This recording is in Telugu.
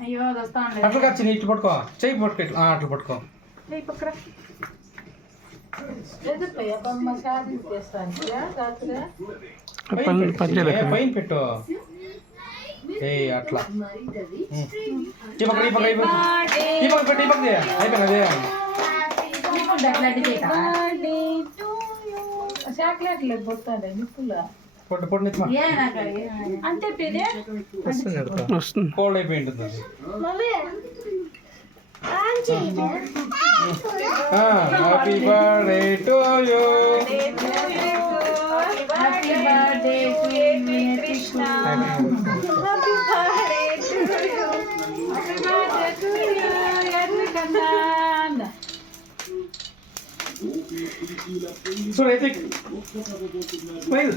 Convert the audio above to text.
అయ్యో అది వస్తా అట్లా ఖర్చు ఇట్లు పట్టుకో చెయ్యి పట్టుకో అట్లా పట్టుకో పైన పెట్టు ఏ అట్లా ఈ పక్క పెట్టు ఈ పక్కది అయిపోయినది చాక్లెట్లు పోతాడు నిప్పులా పొట్టు పొట్టు అంటే కోల్డ్ అయిపోయి ఉంటుంది happy birthday to you happy birthday Krishna happy birthday to you happy birthday to you ఎర్రకందా చూడు అయితే స్మైల్